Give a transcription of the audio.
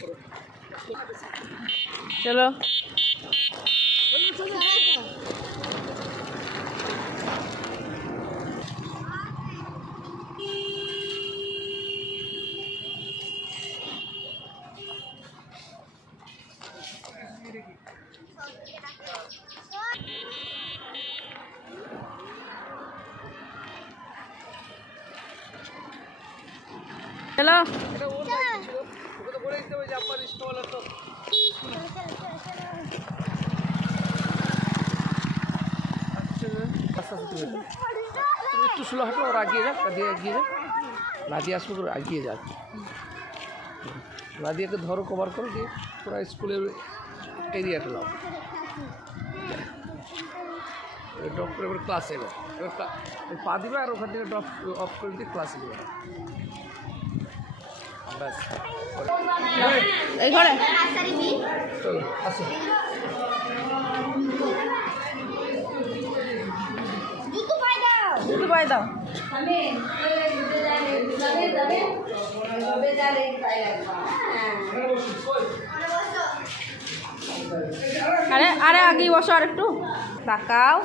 চলো চলো একটু স্লো হাঁটো ওর আগিয়ে যাক, এগিয়ে যাক, লাদিয়া আসবে করে এগিয়ে যাক। লাদিয়াকে ধরো, কভার করো, দিয়ে পুরো স্কুলের এরিয়াটা নাও। ড্রপ করে এবার ক্লাসে এবার পা দিবে আর ওখান থেকে ড্রপ অফ করে দিয়ে ক্লাসে দিবে। ব্যাস, এই ঘরে চলো আসো। জুতো পায়ে দাও। আরে আরে আগেই বসো, আর একটু তাকাও।